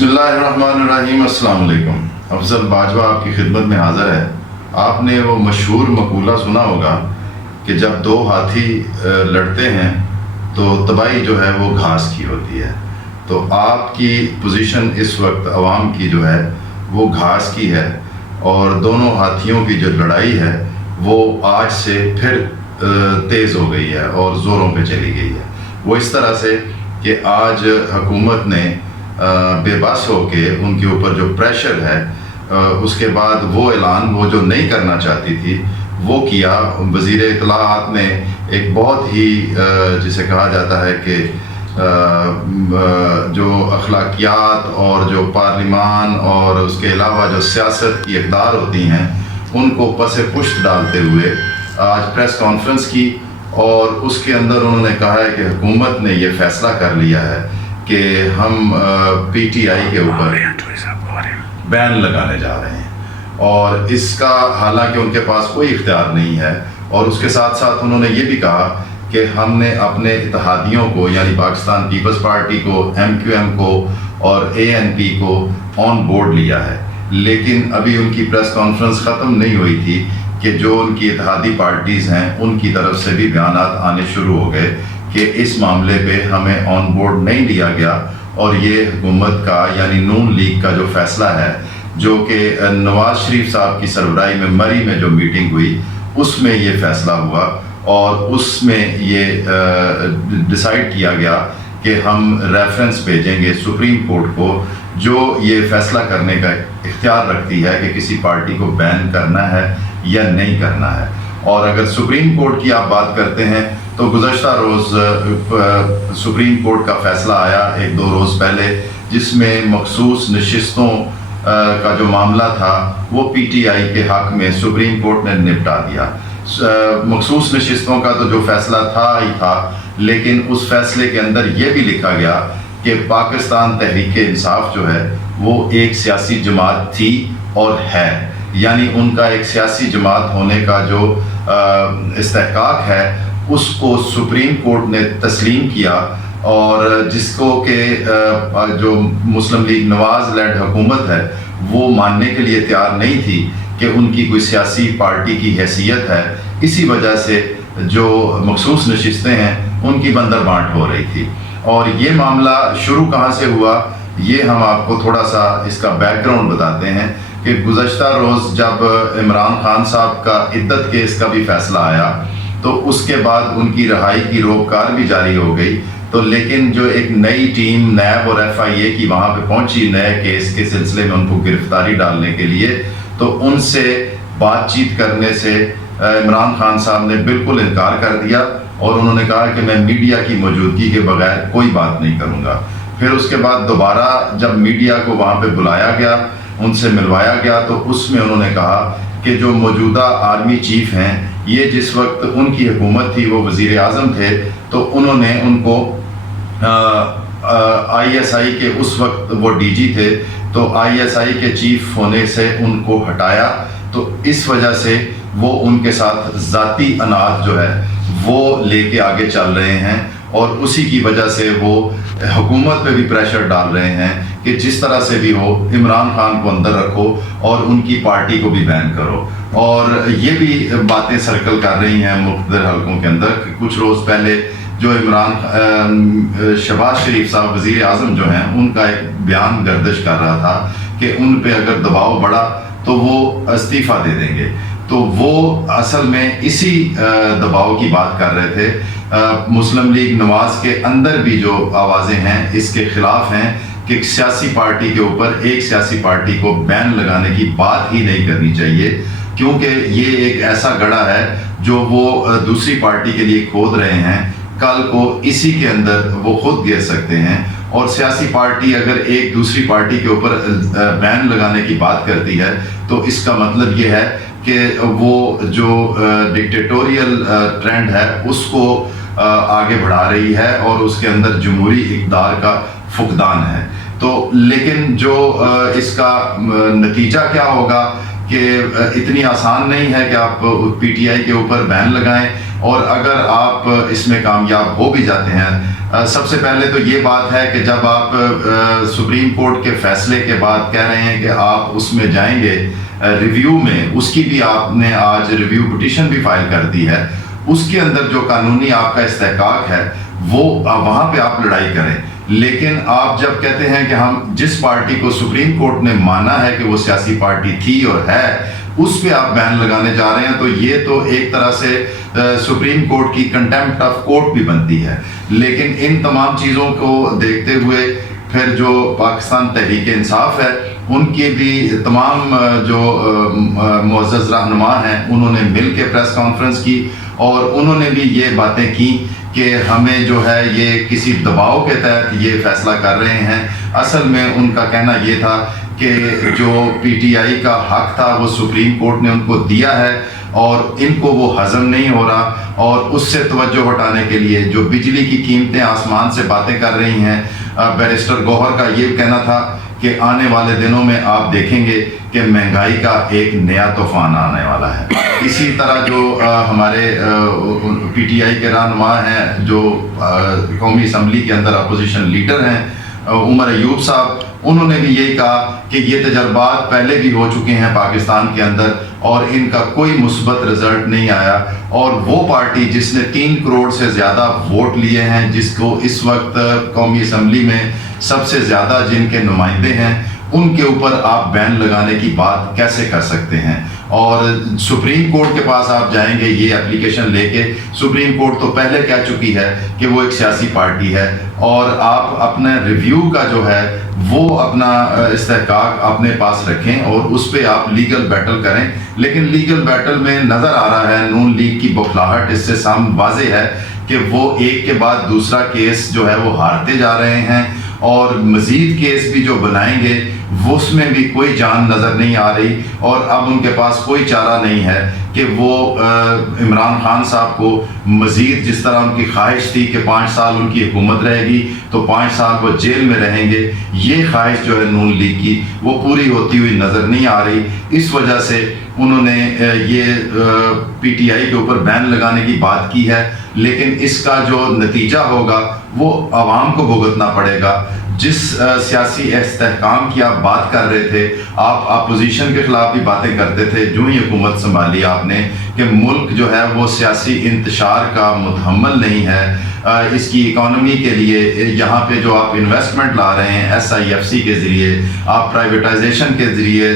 بسم اللہ الرحمن الرحیم۔ السلام علیکم۔ افضل باجوہ آپ کی خدمت میں حاضر ہے۔ آپ نے وہ مشہور مقولہ سنا ہوگا کہ جب دو ہاتھی لڑتے ہیں تو تباہی جو ہے وہ گھاس کی ہوتی ہے۔ تو آپ کی پوزیشن اس وقت عوام کی جو ہے وہ گھاس کی ہے، اور دونوں ہاتھیوں کی جو لڑائی ہے وہ آج سے پھر تیز ہو گئی ہے اور زوروں پہ چلی گئی ہے۔ وہ اس طرح سے کہ آج حکومت نے بے بس ہو کے ان کے اوپر جو پریشر ہے، اس کے بعد وہ اعلان وہ جو نہیں کرنا چاہتی تھی وہ کیا۔ وزیر اطلاعات نے ایک بہت ہی جسے کہا جاتا ہے کہ جو اخلاقیات اور جو پارلیمان اور اس کے علاوہ جو سیاست کی اقدار ہوتی ہیں ان کو پس پشت ڈالتے ہوئے آج پریس کانفرنس کی، اور اس کے اندر انہوں نے کہا ہے کہ حکومت نے یہ فیصلہ کر لیا ہے کہ ہم پی ٹی آئی کے اوپر بین لگانے جا رہے ہیں، اور اس کا حالانکہ ان کے پاس کوئی اختیار نہیں ہے۔ اور اس کے ساتھ ساتھ انہوں نے یہ بھی کہا کہ ہم نے اپنے اتحادیوں کو یعنی پاکستان پیپلز پارٹی کو، ایم کیو ایم کو اور اے این پی کو آن بورڈ لیا ہے۔ لیکن ابھی ان کی پریس کانفرنس ختم نہیں ہوئی تھی کہ جو ان کی اتحادی پارٹیز ہیں ان کی طرف سے بھی بیانات آنے شروع ہو گئے کہ اس معاملے پہ ہمیں آن بورڈ نہیں لیا گیا، اور یہ حکومت کا یعنی نون لیگ کا جو فیصلہ ہے، جو کہ نواز شریف صاحب کی سربراہی میں مری میں جو میٹنگ ہوئی اس میں یہ فیصلہ ہوا، اور اس میں یہ ڈیسائیڈ کیا گیا کہ ہم ریفرنس بھیجیں گے سپریم کورٹ کو، جو یہ فیصلہ کرنے کا اختیار رکھتی ہے کہ کسی پارٹی کو بین کرنا ہے یا نہیں کرنا ہے۔ اور اگر سپریم کورٹ کی آپ بات کرتے ہیں تو گزشتہ روز سپریم کورٹ کا فیصلہ آیا ایک دو روز پہلے، جس میں مخصوص نشستوں کا جو معاملہ تھا وہ پی ٹی آئی کے حق میں سپریم کورٹ نے نپٹا دیا۔ مخصوص نشستوں کا تو جو فیصلہ تھا ہی تھا، لیکن اس فیصلے کے اندر یہ بھی لکھا گیا کہ پاکستان تحریک انصاف جو ہے وہ ایک سیاسی جماعت تھی اور ہے، یعنی ان کا ایک سیاسی جماعت ہونے کا جو استحقاق ہے اس کو سپریم کورٹ نے تسلیم کیا، اور جس کو کہ جو مسلم لیگ نواز لیڈ حکومت ہے وہ ماننے کے لیے تیار نہیں تھی کہ ان کی کوئی سیاسی پارٹی کی حیثیت ہے۔ اسی وجہ سے جو مخصوص نشستیں ہیں ان کی بندر بانٹ ہو رہی تھی۔ اور یہ معاملہ شروع کہاں سے ہوا، یہ ہم آپ کو تھوڑا سا اس کا بیک گراؤنڈ بتاتے ہیں کہ گزشتہ روز جب عمران خان صاحب کا عدت کیس کا بھی فیصلہ آیا تو اس کے بعد ان کی رہائی کی روکار بھی جاری ہو گئی، تو لیکن جو ایک نئی ٹیم نیب اور ایف آئی اے کی وہاں پہ پہنچی نئے کیس کے سلسلے میں ان کو گرفتاری ڈالنے کے لیے، تو ان سے بات چیت کرنے سے عمران خان صاحب نے بالکل انکار کر دیا، اور انہوں نے کہا کہ میں میڈیا کی موجودگی کے بغیر کوئی بات نہیں کروں گا۔ پھر اس کے بعد دوبارہ جب میڈیا کو وہاں پہ بلایا گیا، ان سے ملوایا گیا، تو اس میں انہوں نے کہا کہ جو موجودہ آرمی چیف ہیں، یہ جس وقت ان کی حکومت تھی وہ وزیر اعظم تھے، تو انہوں نے ان کو آئی ایس آئی کے اس وقت وہ ڈی جی تھے، تو آئی ایس آئی کے چیف ہونے سے ان کو ہٹایا، تو اس وجہ سے وہ ان کے ساتھ ذاتی اناج جو ہے وہ لے کے آگے چل رہے ہیں، اور اسی کی وجہ سے وہ حکومت پہ بھی پریشر ڈال رہے ہیں کہ جس طرح سے بھی ہو عمران خان کو اندر رکھو اور ان کی پارٹی کو بھی بین کرو۔ اور یہ بھی باتیں سرکل کر رہی ہیں مقتدر حلقوں کے اندر کہ کچھ روز پہلے جو شہباز شریف صاحب وزیر اعظم جو ہیں ان کا ایک بیان گردش کر رہا تھا کہ ان پہ اگر دباؤ بڑھا تو وہ استعفیٰ دے دیں گے، تو وہ اصل میں اسی دباؤ کی بات کر رہے تھے۔ مسلم لیگ نواز کے اندر بھی جو آوازیں ہیں اس کے خلاف ہیں کہ سیاسی پارٹی کے اوپر ایک سیاسی پارٹی کو بین لگانے کی بات ہی نہیں کرنی چاہیے، کیونکہ یہ ایک ایسا گڑھا ہے جو وہ دوسری پارٹی کے لیے کھود رہے ہیں، کل کو اسی کے اندر وہ خود گر سکتے ہیں۔ اور سیاسی پارٹی اگر ایک دوسری پارٹی کے اوپر بین لگانے کی بات کرتی ہے تو اس کا مطلب یہ ہے کہ وہ جو ڈکٹیٹوریل ٹرینڈ ہے اس کو آگے بڑھا رہی ہے، اور اس کے اندر جمہوری اقدار کا فقدان ہے۔ تو لیکن جو اس کا نتیجہ کیا ہوگا کہ اتنی آسان نہیں ہے کہ آپ پی ٹی آئی کے اوپر بین لگائیں، اور اگر آپ اس میں کامیاب ہو بھی جاتے ہیں سب سے پہلے تو یہ بات ہے کہ جب آپ سپریم کورٹ کے فیصلے کے بعد کہہ رہے ہیں کہ آپ اس میں جائیں گے ریویو میں، اس کی بھی آپ نے آج ریویو پٹیشن بھی فائل کر دی ہے، اس کے اندر جو قانونی آپ کا استحقاق ہے وہ وہاں پہ آپ لڑائی کریں. لیکن آپ جب کہتے ہیں کہ ہم جس پارٹی کو سپریم کورٹ نے مانا ہے کہ وہ سیاسی پارٹی تھی اور ہے، اس پہ آپ بین لگانے جا رہے ہیں، تو یہ تو ایک طرح سے سپریم کورٹ کی کنٹیمپٹ آف کورٹ بھی بنتی ہے. لیکن ان تمام چیزوں کو دیکھتے ہوئے پھر جو پاکستان تحریک انصاف ہے، ان کے بھی تمام جو معزز رہنما ہیں، انہوں نے مل کے پریس کانفرنس کی اور انہوں نے بھی یہ باتیں کی کہ ہمیں جو ہے یہ کسی دباؤ کے تحت یہ فیصلہ کر رہے ہیں. اصل میں ان کا کہنا یہ تھا کہ جو پی ٹی آئی کا حق تھا وہ سپریم کورٹ نے ان کو دیا ہے اور ان کو وہ ہضم نہیں ہو رہا، اور اس سے توجہ ہٹانے کے لیے جو بجلی کی قیمتیں آسمان سے باتیں کر رہی ہیں، بیرسٹر گوہر کا یہ کہنا تھا کہ آنے والے دنوں میں آپ دیکھیں گے کہ مہنگائی کا ایک نیا طوفان آنے والا ہے. اسی طرح جو ہمارے پی ٹی آئی کے رہنما ہیں، جو قومی اسمبلی کے اندر اپوزیشن لیڈر ہیں، عمر ایوب صاحب، انہوں نے بھی یہی کہا کہ یہ تجربات پہلے بھی ہو چکے ہیں پاکستان کے اندر اور ان کا کوئی مثبت رزلٹ نہیں آیا، اور وہ پارٹی جس نے 3 کروڑ سے زیادہ ووٹ لیے ہیں، جس کو اس وقت قومی اسمبلی میں سب سے زیادہ جن کے نمائندے ہیں، ان کے اوپر آپ بین لگانے کی بات کیسے کر سکتے ہیں؟ اور سپریم کورٹ کے پاس آپ جائیں گے یہ اپلیکیشن لے کے، سپریم کورٹ تو پہلے کہہ چکی ہے کہ وہ ایک سیاسی پارٹی ہے، اور آپ اپنا ریویو کا جو ہے وہ اپنا استحقاق اپنے پاس رکھیں اور اس پہ آپ لیگل بیٹل کریں. لیکن لیگل بیٹل میں نظر آ رہا ہے نون لیگ کی بوکھلاہٹ اس سے واضح ہے کہ وہ ایک کے بعد دوسرا کیس جو ہے وہ ہارتے جا رہے ہیں، اور مزید کیس بھی جو بنائیں گے وہ اس میں بھی کوئی جان نظر نہیں آ رہی، اور اب ان کے پاس کوئی چارہ نہیں ہے کہ وہ عمران خان صاحب کو مزید، جس طرح ان کی خواہش تھی کہ 5 سال ان کی حکومت رہے گی تو 5 سال وہ جیل میں رہیں گے، یہ خواہش جو ہے نون لیگ کی وہ پوری ہوتی ہوئی نظر نہیں آ رہی. اس وجہ سے انہوں نے یہ پی ٹی آئی کے اوپر بین لگانے کی بات کی ہے، لیکن اس کا جو نتیجہ ہوگا وہ عوام کو بھگتنا پڑے گا. جس سیاسی استحکام کی آپ بات کر رہے تھے، آپ اپوزیشن کے خلاف بھی باتیں کرتے تھے جو ہی حکومت سنبھالی آپ نے، کہ ملک جو ہے وہ سیاسی انتشار کا متحمل نہیں ہے. اس کی اکانومی کے لیے یہاں پہ جو آپ انویسٹمنٹ لا رہے ہیں SIFC کے ذریعے، آپ پرائیویٹائزیشن کے ذریعے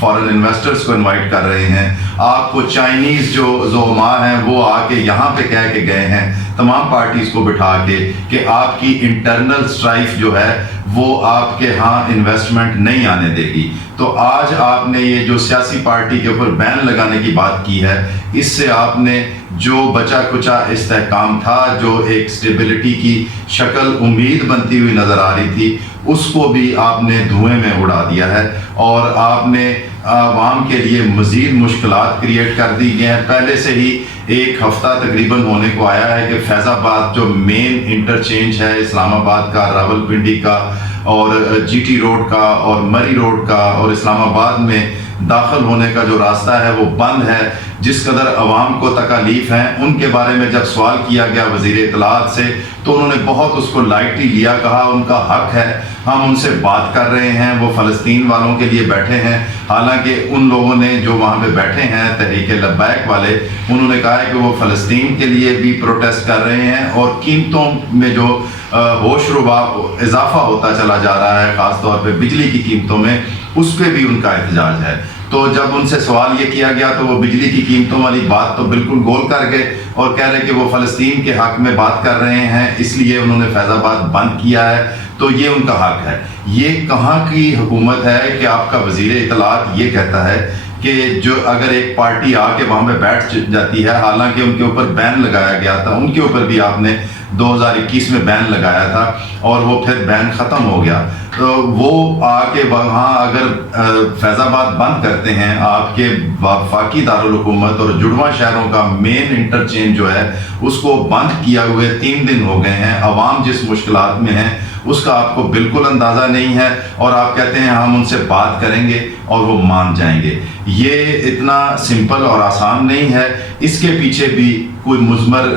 فارن انویسٹرز کو انوائٹ کر رہے ہیں، آپ کو چائنیز جو زعماء ہیں وہ آ کے یہاں پہ کہہ کے گئے ہیں تمام پارٹیز کو بٹھا کے کہ آپ کی انٹرنل اسٹرائف جو ہے وہ آپ کے ہاں انویسٹمنٹ نہیں آنے دے گی. تو آج آپ نے یہ جو سیاسی پارٹی کے اوپر بین لگانے کی بات کی ہے، اس سے آپ نے جو بچا کچا استحکام تھا، جو ایک سٹیبلٹی کی شکل امید بنتی ہوئی نظر آ رہی تھی، اس کو بھی آپ نے دھوئیں میں اڑا دیا ہے، اور آپ نے عوام کے لیے مزید مشکلات کریٹ کر دی گئے ہیں. پہلے سے ہی 1 ہفتہ تقریباً ہونے کو آیا ہے کہ فیض آباد جو مین انٹرچینج ہے اسلام آباد کا، راولپنڈی کا اور GT روڈ کا اور مری روڈ کا، اور اسلام آباد میں داخل ہونے کا جو راستہ ہے وہ بند ہے. جس قدر عوام کو تکالیف ہیں، ان کے بارے میں جب سوال کیا گیا وزیر اطلاعات سے تو انہوں نے بہت اس کو لائٹلی لیا، کہا ان کا حق ہے، ہم ان سے بات کر رہے ہیں، وہ فلسطین والوں کے لیے بیٹھے ہیں. حالانکہ ان لوگوں نے جو وہاں پہ بیٹھے ہیں تحریک لبیک والے، انہوں نے کہا ہے کہ وہ فلسطین کے لیے بھی پروٹیسٹ کر رہے ہیں، اور قیمتوں میں جو ہوش ربا اضافہ ہوتا چلا جا رہا ہے، خاص طور پہ بجلی کی قیمتوں میں، اس پہ بھی ان کا احتجاج ہے. تو جب ان سے سوال یہ کیا گیا تو وہ بجلی کی قیمتوں والی بات تو بالکل گول کر گئے اور کہہ رہے کہ وہ فلسطین کے حق میں بات کر رہے ہیں، اس لیے انہوں نے فیض آباد بند کیا ہے. تو یہ ان کا حق ہے. یہ کہاں کی حکومت ہے کہ آپ کا وزیر اطلاعات یہ کہتا ہے کہ جو اگر ایک پارٹی آ کے وہاں پہ بیٹھ جاتی ہے، حالانکہ ان کے اوپر بین لگایا گیا تھا، ان کے اوپر بھی آپ نے 2021 میں بین لگایا تھا اور وہ پھر بین ختم ہو گیا، تو وہ آ کے وہاں اگر فیض آباد بند کرتے ہیں، آپ کے وفاقی دارالحکومت اور جڑواں شہروں کا مین انٹرچینج جو ہے اس کو بند کیا ہوئے 3 دن ہو گئے ہیں، عوام جس مشکلات میں ہیں اس کا آپ کو بالکل اندازہ نہیں ہے، اور آپ کہتے ہیں ہم ان سے بات کریں گے اور وہ مان جائیں گے. یہ اتنا سمپل اور آسان نہیں ہے. اس کے پیچھے بھی کوئی مضمر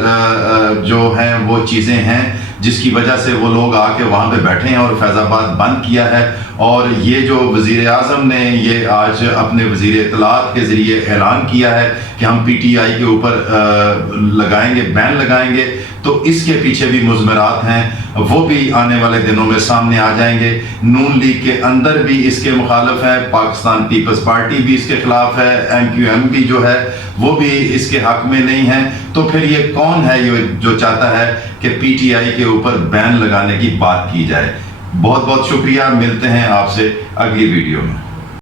جو ہیں وہ چیزیں ہیں جس کی وجہ سے وہ لوگ آ کے وہاں پہ بیٹھے ہیں اور فیض آباد بند کیا ہے. اور یہ جو وزیر اعظم نے یہ آج اپنے وزیر اطلاعات کے ذریعے اعلان کیا ہے کہ ہم پی ٹی آئی کے اوپر لگائیں گے، بین لگائیں گے، تو اس کے پیچھے بھی مضمرات ہیں، وہ بھی آنے والے دنوں میں سامنے آ جائیں گے. نون لیگ کے اندر بھی اس کے مخالف ہے، پاکستان پیپلز پارٹی بھی اس کے خلاف ہے، MQM بھی جو ہے وہ بھی اس کے حق میں نہیں ہے. تو پھر یہ کون ہے جو چاہتا ہے کہ پی ٹی آئی کے اوپر بین لگانے کی بات کی جائے؟ بہت بہت شکریہ، ملتے ہیں آپ سے اگلی ویڈیو میں.